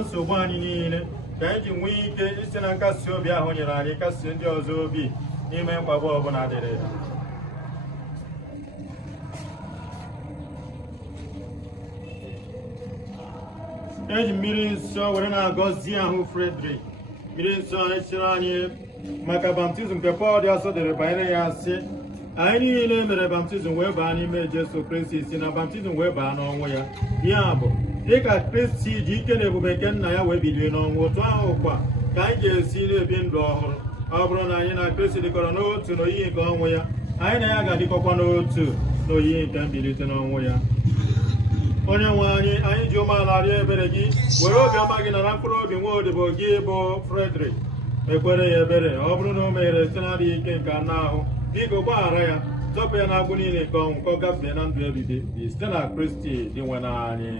nsogbu anyị niile ka anyị ji nwee ike isi na nkasi obi ahụ nyere anyị kasị ndị ọzọ obi n'ime mkpagbu ọbụla dịrị ha. Eji mmiri nsọ were na-agọzi ahụ Frederick. Mmiri nsọ echere anyị maka baptizim nke Pọl dị asọ dere banyere ya sị, anyị niile mere baptizim wee baa n'ime Jesu Kristi, si na baptizim wee baa n'ọnwụ ya. Ya bụ dịka Kristi ji ike na ebube nke nna ya wee bilie n'ọnwụ, otu ahụ kwa ka anyị ga-esi na-ebi ndụ ọhụrụ. Ọ bụrụ na anyị na Kristi dịkọrọ n'otu n'oyiyi nke ọnwụ ya, anyị na ya ga-adịkọkwa n'otu n'oyiyi nke mbilite n'ọnwụ ya. Onye nwe anyị ji umeala rịọ ebere gị, were obiọma gị na mkpụrụ obi nwa odibo gị bụ Frederick ekwere ya ebere. Ọ bụrụ na o meghere site na-adịghị ike nke anụ ahụ, biko gbaghara ya, zọpụ ya n'agbụ niile nke ọnwụ, ka ọ gafee na ndụ ebibi site na Kristi dị nwe n'anyị.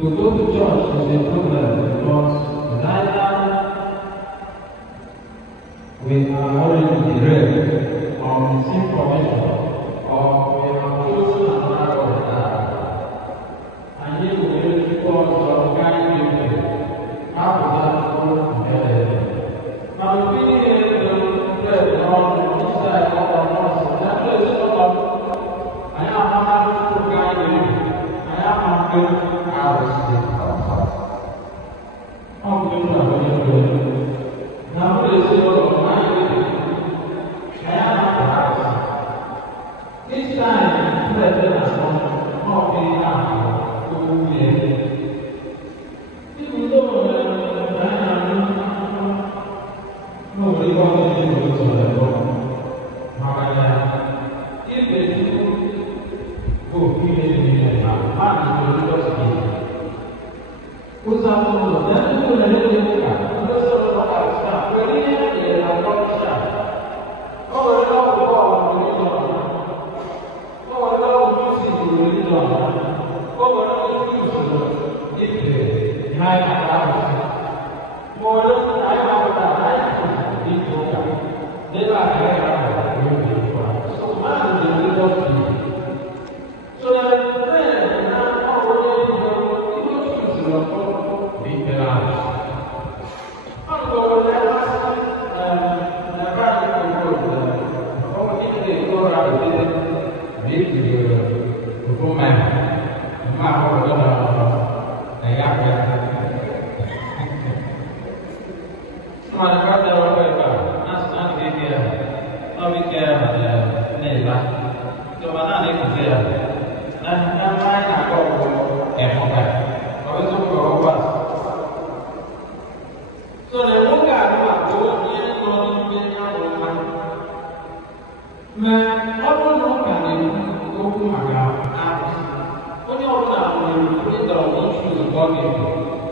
To go to church is a problem because neither we are already raised on the same formation or we have chosen another God. And yet we will because of kind people. How does that go together? Now, we need to pray on each side of us. That is not I am not to guide you. I am not going to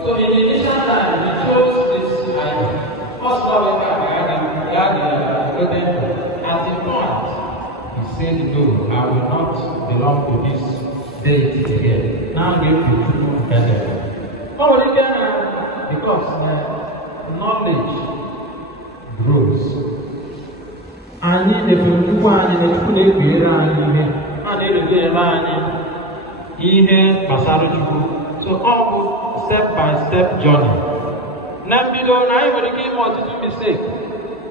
So in the initial time, we chose this item. First of all, as a point, he said, no, I will not belong to this deity again. Now you will do together. How will you get that? Because knowledge grows. And if you want to make it, so all step-by-step journey. Now, we don't know if we want to do mistake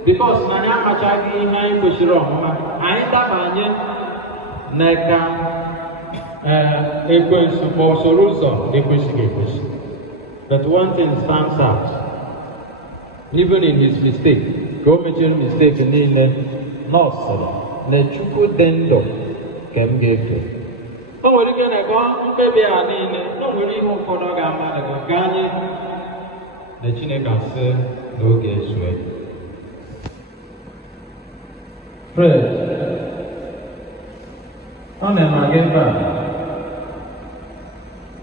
because Nanya Machagi Nai Bushiro, I Tabanya Neka ekwensu ma ọ soro ụzọ ekwesịghị ekwesị. But one thing stands out, even in his mistake, ka o mechiri mistake niile, na ọ sịrị na Chukwu dị ndụ ka m ga-efe. O nwere ike na ego mkpebi a niile, na o nwere ihe ụfọdụ ọ ga-ama na gaa n'ihu na Chineke asị n'oge ezue. Fred, ọ na-aga ebe a,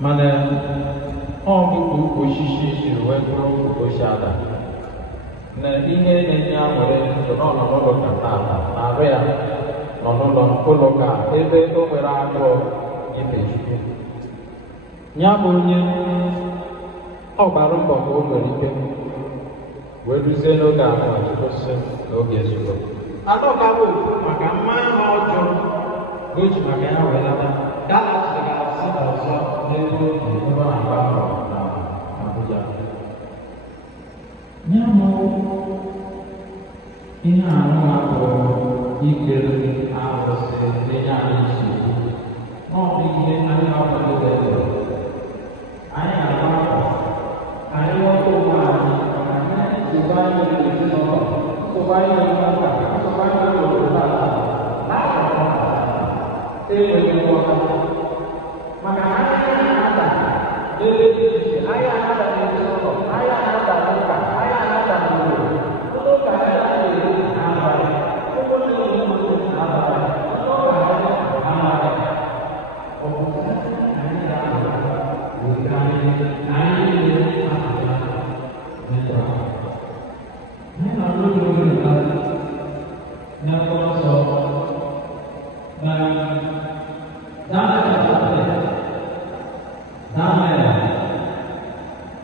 mana ọ bụkwa ukwu osisi siri wee bụrụ ukwu osisi ada na ihe na-enye nwere ndụ n'ọnọdụ ka tata na-arụ ya nọ n'ụlọ ụka ebe o nwere agụụ ife Chukwu. Ya bụ onye ọ gbara mbọ ka o nwere ike wee duzie n'oge ahụ Chukwu si n'oge ezugbo. Adọka bụ maka mma ahụ ọjọọ o ji maka ya wee lata Dallas ga-asị ọzọ n'ebe obi ebe a na-agba na Abuja. Ya bụ ihe ahụ abụ ikere arụsị na-enye anyị nsogbu. Ọ bụ ihe anyị na-akwadebe. Anyị na-agba mbọ ka anyị ghọta onwe anyị maka na nsogbu anyị nwere ezinụlọ, nsogbu anyị nwere mkpa, nsogbu anyị nwere obodo ala na-akọ enweghị nghọta. Maka na anyị na-ada n'ebe dị iche iche, anyị na-ada n'ezinụlọ, anyị na-ada n'ụka, anyị na-ada n'obodo. Ụka anyị na-ere n'abalị, ụgbọ mmiri n'obodo n'abalị, ụka anyị n'abalị. Ọ bụ anyị ga-ahụ weta anyị niile apụta n'ebe a. Anyị na-arụ ọrụ n'akwụkwọ nsọ na Daniel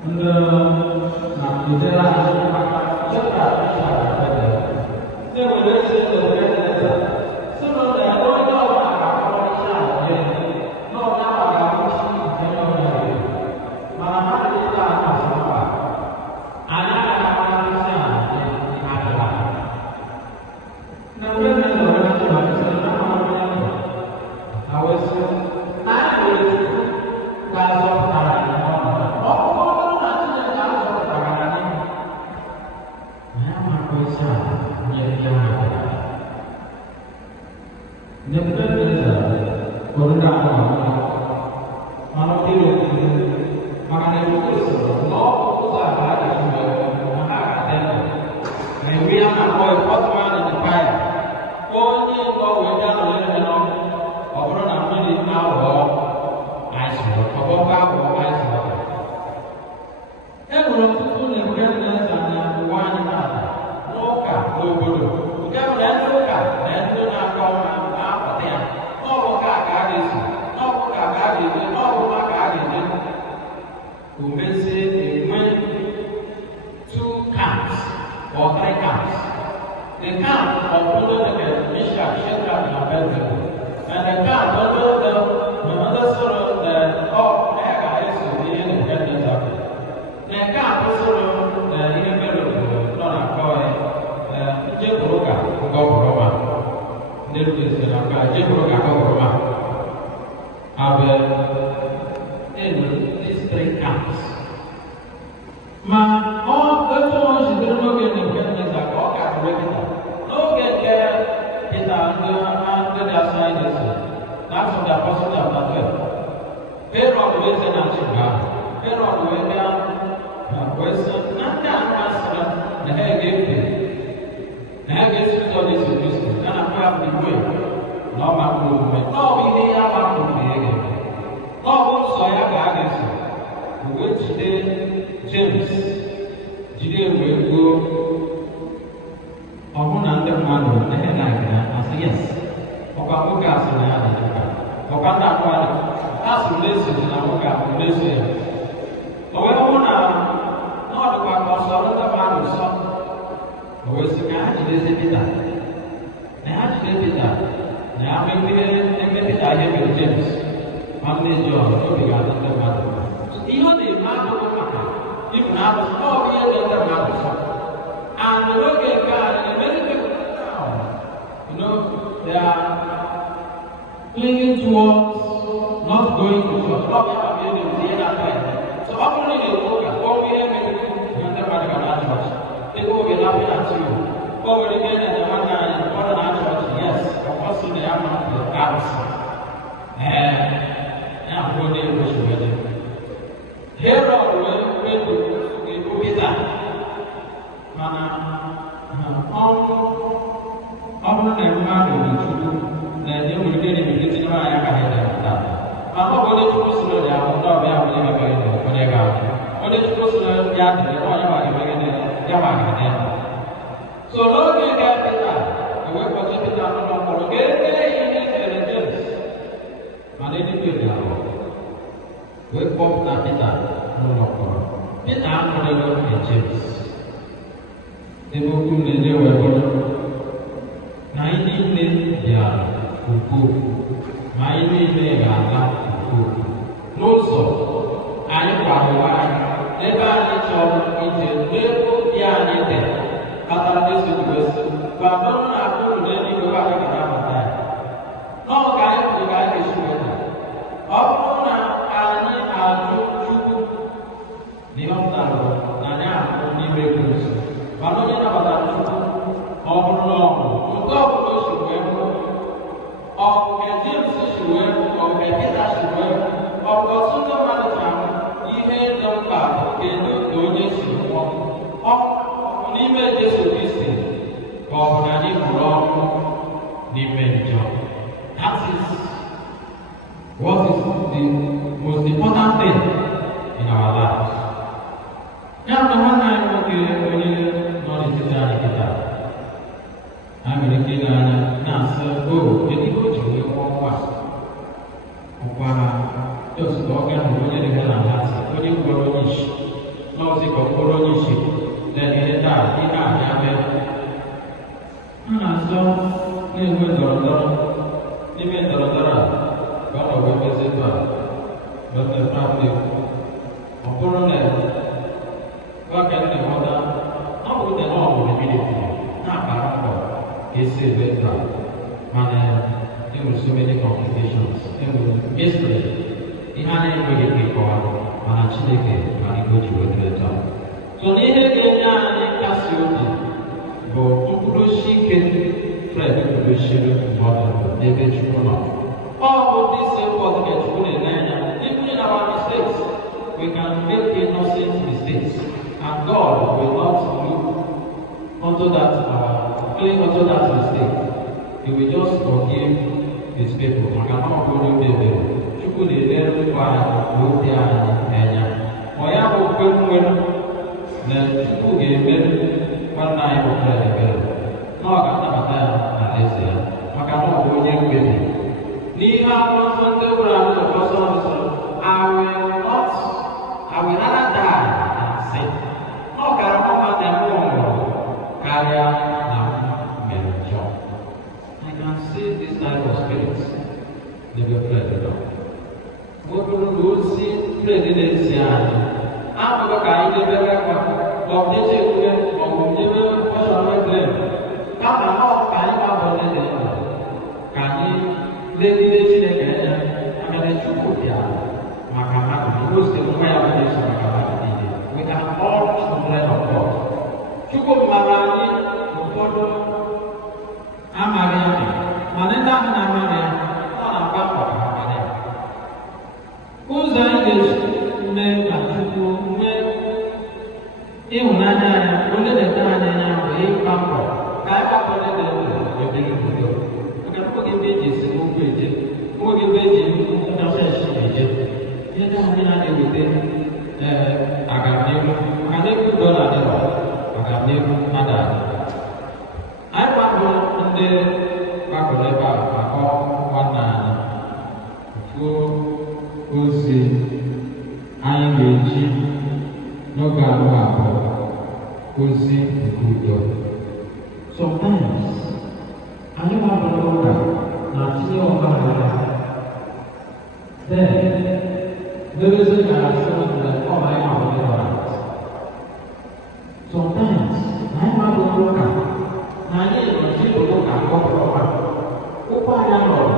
ndị na-kụziri anyị maka cheta na-ewere ezi Nebukadneza si n'ụlọ ya onye ọbụla ga-akpọrọ isi ala nye na onye ahụ ga-akwụsị nke onye ọbụla. Mana mmadụ niile a na-asị mba, anyị agaghị akpọrọ isi ala nye n'adịla. Na mgbe ndị ọrụ ndị na-akụziri na ahụhụ ya nọ, ha wee sị na anyị nwere Chukwu ga-azọpụtara anyị n'ọnọdụ. Ọ bụrụ na Chineke azọpụtara anyị, anyị amakwa isi ala nye ndị ahụ. Nebukadneza kwuru na ahụ mana ọ dịghị okwu maka na Chukwu sịrị na ọ bụ ụzọ a ka a ga-esi wee na ha ga-adị ndụ. Na iwu ya na-akpọ ịkpọtụma na Nifaya onye nkọ wee bịa n'olile n'ọkụ. Ọ bụrụ na mmiri aghọọ aịsịrị, ọgbọkọ aghọọ aịsịrị. E nwere ọtụtụ Nebukadneza na ụwa anyị na-ada n'ụka n'obodo. Nke bụ na ndị ụka na ndị na-akọ na-apụta ya n'ọbụ ka a ga-esi, n'ọbụ ka a ga-eje, n'ọbụ ka a ga-eje. O mezie enwe 2 camps or 3 camps. The camp of Shadrach, Meshach, Shadrach, and Abednego, and the camp another sort of Mega is the Nebukadneza. The camp sort of the not a boy, Jeboroga, Goboroba. Jeboroga, Goboroba. Have in these 3 camps. Ma all the ones you don't know get Nebukadneza, all got regular. No get Peter and the aside. That's what the apostle of that way. Pharaoh was an answer. Pharaoh went down, was not down, the hair gave him. The hair gets to all this existence, and I'm happy to win. No, my movement. No, we need our back to the again. No, so I have against you. We went today, James. Today we'll go. I want to understand the headline. I say yes. Ọkwa asị na ya dị mkpa. Ọkwa ndị akwa ya, asị na-esi dị na nwoke a na-esi ya. O wee hụ na ọ dịkwa ka ọsọ ndị mmadụ nsọ. O wee sị ka ha jidezi Pita. Na ha jide Pita, na ya mepere Pita ihe mere James. Ma ndị Jọn obi ga-adị ndị mmadụ. Ihe ọ na-eme adịghị maka ibu na abụsị, ọ bụ ihe dị ndị mmadụ nsọ. And n'oge nke a, many people now, they are clinging towards not going to church. Not being able to hear that time. So often in the book, all we hear people when they are at church, people will be laughing at you. Over again at the one time, more than church, yes, of course they are not the arts. And I'm going to go to it. Here are the way to do that. Ọbụrụ na mmadụ dị Chukwu na-enye nwere ike na-ebi tinye nwaanyị aka ha ịdapụta. Mana ọ bụ onye Chukwu sịrị ụdị ahụ ndị ọbịa bụ onye mebere na onye ga-abụ. Onye Chukwu sịrị ya dịrị na onye nwanyị megide ya nwanyị dị. So n'oge nke Pita, ewepụta Pita n'ụlọ mkpọrọ ga-eke ihe chere James. Mana eluigwe dị ahụ. Wee kpọpụta Pita n'ụlọ mkpọrọ. Pita anụrịla oge James. Ebe okwu na-eje wee bụrụ na anyị niile bịara ofu ofu ma anyị niile ga-ala ofu ofu n'ụzọ anyị kwadoro anyị ebe anyị chọrọ ije n'ebe obi anyị dị kpatara Jesu Kristi gwa bụrụ na akụrụ n'eluigwe anyị ga-anabata ya n'ọ ka anyị kwuru ka anyị ga-esi weta ọ bụrụ na anyị ajụ Chukwu na ihe ọ pụtara na anyị ahụ n'ime Ekwensu mana onye nabatara Chukwu ọ bụrụ na ọ bụ nke ọ bụla o si wee bụrụ ọ bụ ka James si wee ọ bụ ka Pita si wee ọ bụ ọtụtụ mmadụ na-ahụ ihe dị mkpa kedu ka onye si nwụọ ọ bụ n'ime Jesu Kristi ka ọ bụ na anyị mụrụ ọrụ n'ime njọ. That is what is the most important thing in our lives. Ya bụ na nwanne anyị nwoke onye nọ n'etiti anyị kịta anyị nwere ike ile anya na-asị o kedu ihe o ji wee kwụọ ọkwa ọkwa ha ozugbo ọ gara onye dịga na nhati onye gwọrọ onye isi n'ọzi ka ọ kpọrọ onye isi na-ihe taa ihe a ya mee a na-asọ na-enwe ndọrọndọrọ n'ime ndọrọndọrọ a ka ọ nọ wee mezi ndụ a bụtefrafde ọ bụrụ na nwaka ndị nghọta ọ bụ na ọ bụ emiriti na-akpara mbọ esi ebe nta mana enwere so many complications enwere mystery ihe a na-enweghị ike ịkọwa mana Chineke mana Igbo ji weta eto so n'ihe ga-enye anyị nkasi obi bụ mkpụrụosi ike Fred kwurusiri mmadụ n'ebe Chukwu nọ ọ bụ dị sefọd ka Chukwu na-ele anya even in our mistakes we can make innocent mistakes and God will not look unto that unto that mistake. He will just forgive his people. Maka na ọ bụrụ ndị ebere Chukwu na-elere nkwa anyị obi anyị anya ọ ya bụ okwe nwere na Chukwu ga-eme nwanne anyị bụ Fred ebere na ọ ga-anabata ya na eze ya maka na ọ bụ onye mkpebi n'ihe akwụkwọ nsọ ndị gwara anyị n'ụfọdụ ọzọ I will rather die than sin. Ọ gara mma na mmụọ nwụrụ karịa na mere njọ. I can see this type of spirit n'ebe Fred nọ. Nwoke na ozi Fred na-esi anyị abụghị ka anyị debere akwa ma ọ bụ n'eche ekwe ma ọ bụ n'ebe ọchọrọ eklem kama na ọ ka anyị gbabọ n'eze ndụ ka anyị legide Chineke anya maka na Chukwu bịara maka mmadụ na ozi nwa ya bụ Jesu maka mmadụ niile. We are all children of God. Chukwu mara anyị ụfọdụ amaghị ama mana ndị ahụ na-amaghị ya ọ na-agba mbọ ka ha mara ya. Ụzọ anyị ga-esi mee ka Chukwu nwee ịhụnanya anya onye na-ete anyị anya bụ ịgba mbọ ka anyị gbapụ onye na-ewe ebiri udo maka na oge ebe eji esemokwu eje oge ebe eji ndọsesi eje ihe ndị ahụ na-eweta agamnihu maka na ego dọla dịrọ agamnihu mmadụ anyị gbapụ ndị gbapụrụ ebe a akọ nwanne anyị fuo ozi anyị ga-eji n'oge abụọ abụọ ozi nke udo. Sometimes anyị gbapụrụ ụka na tinye ọgbaghara then there is a assurance that all I have is right. Sometimes I have a look at na anyị nọchi ụka ọpụrụkwa ụkwụ anya nọrọ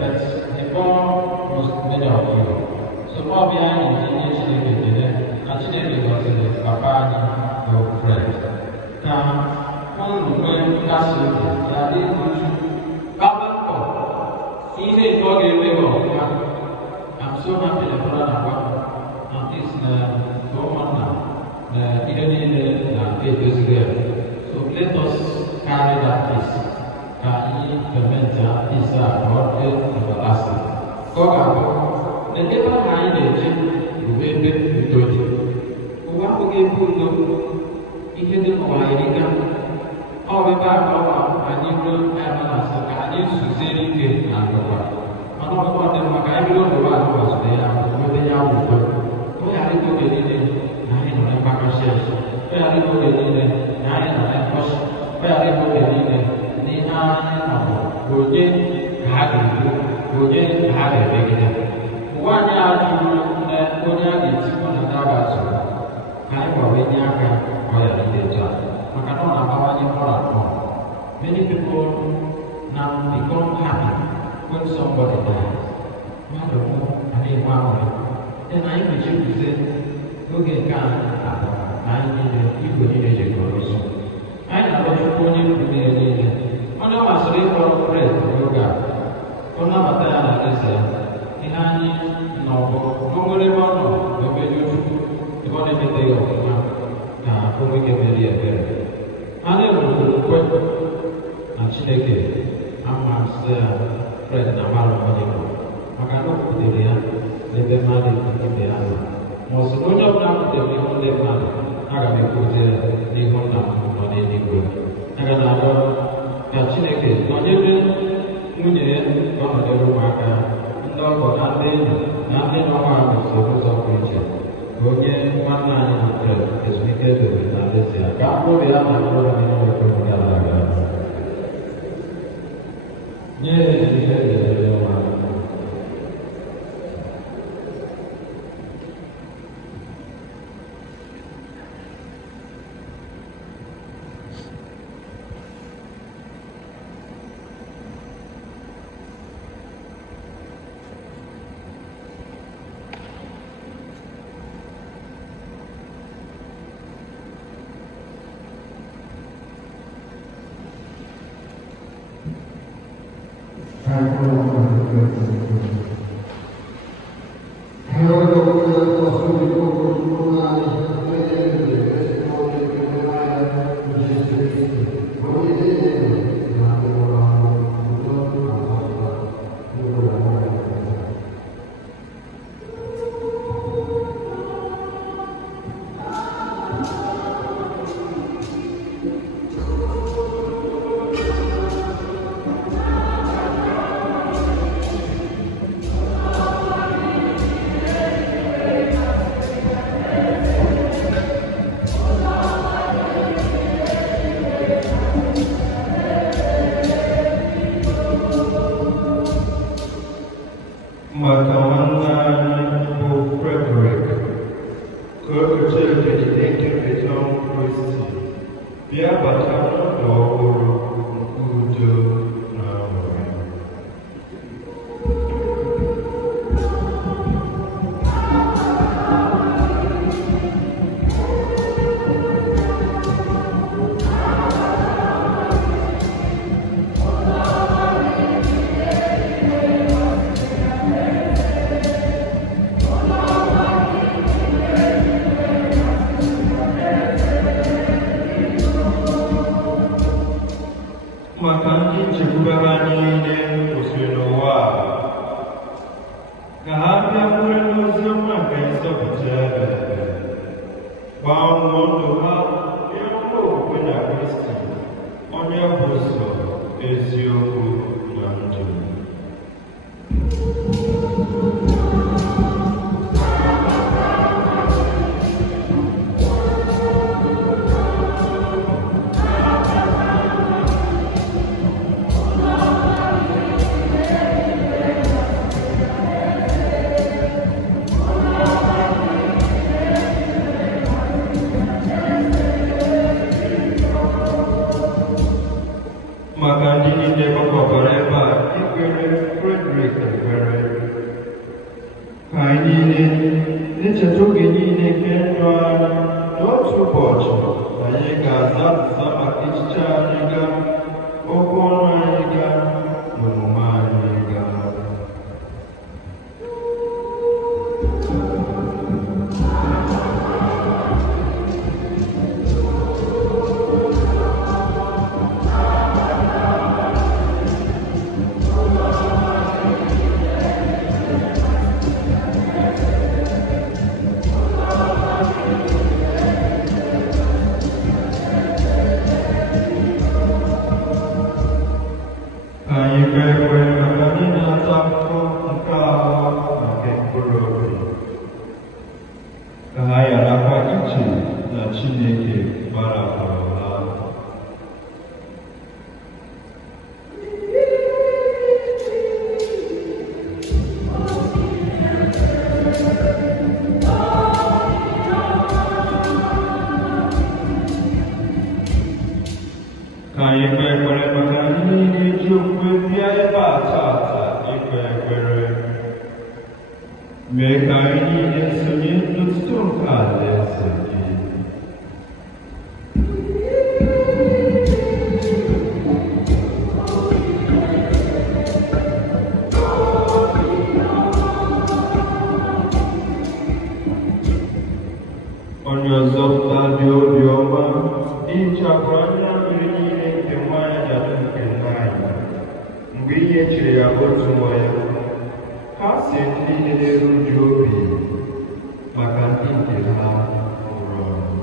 That's the form most many of you. ọ bịa anyị nye Chineke ekele na Chineke gọziri papa anyị bụ Fred ka unu nwee nkasi obi ya dị uju kpakpa mbọ ihe nke ọ ga-eme ha ọfụma. I'm so happy na brother na this na ụmụnna na ihe niile na-edoziri ya. So let us carry that peace ka anyị implementa peace a ka ọ dị everlasting. Ka ọ ga-abụ na ebe ahụ anyị na-eje bụ ebe udo dị. Ụwa abụghị ebe udo, ihe dị n'ụwa erika. Ọ bụ ebe a ka ọ bụ anyị ruo ebe na-asị ka anyị zuziere ike na ndụwa. Mana ọkụkọ dị mma ka anyị bido n'ụwa ahụ gbaziri ya ebe ya bụ udo. Ọ ghara ịbụ oge niile na anyị nọ n'ịkpakọsị esi. Ọ ghara ịbụ oge niile na anyị nọ n'ịkpọsị. Ọ ghara ịbụ oge niile na ihe anyị nọ bụ onye ka ha ga-egbu, onye ka ha ga-emegide. Ụwa anyị ajụrụ na onye a ga-etikwa na ndị agha zụrụ ka anyị gbawe nye aka ọ ghara ide etu a. Maka na ọ na-abawanye more and more. Many people now become happy when somebody dies. Mmadụ bụ adịghị ahụrụ. Then anyị ga-echekwuze oge nke a abụọ na anyị niile igwe niile jekọrọ ọzọ. Anyị na-arọchukwu onye kwuru ihe niile. Onye ọ masịrị ịkpọrọ Fred n'oge a, ọ nabata ya na eze ya. Ihe anyị n'ọbụ n'onwere ebe ọ nọ ebe dị Chukwu ebe ọ na-emeteghị ọfụma ka o nwee ike mere ya ebere. Anyị nwere okwukwe na Chineke amasị ya Fred na mmadụ onye bụ maka na o kwutere ya n'ebe mmadụ ibe ya nọ. Ma ọ sị na onye ọbụla kwutere n'ihu ndị mmadụ, aga m ekwuzi ya n'ihu nna m nọ n'eluigwe. Aga m arịọ ka Chineke nọnyere nwunye ya ka ọ nọnyere ụmụaka ya, ndị ọgọ na ndị enyi na ndị nọkwa n'ụzọ ụzọ pụrụ iche. Ka onye nwanne anyị na Fred ezumike doro na alaeze ya ka mkpụrụ ya na mkpụrụ ya na-enwekọ ndị ala aga. Nye ezumike doro ya nwa. anyị alakwa iche na Chineke gbarapụrụ ha. Ka anyị kpee ekpere maka anyị niile ji okwukwe bịa ebe a taata ikpe ekpere. Mee ka anyị niile sonye n'otuto nke Alaeze gị. Onye ọzọpụta dị obiọma ihichapụ anya mmiri niile nke nwanyị ajadu nke nna anyị mgbe ihe chiri ya otu nwa ya, ka si ndị niile na-eru uju obi maka ndị nke ha nwụrụ anwụ.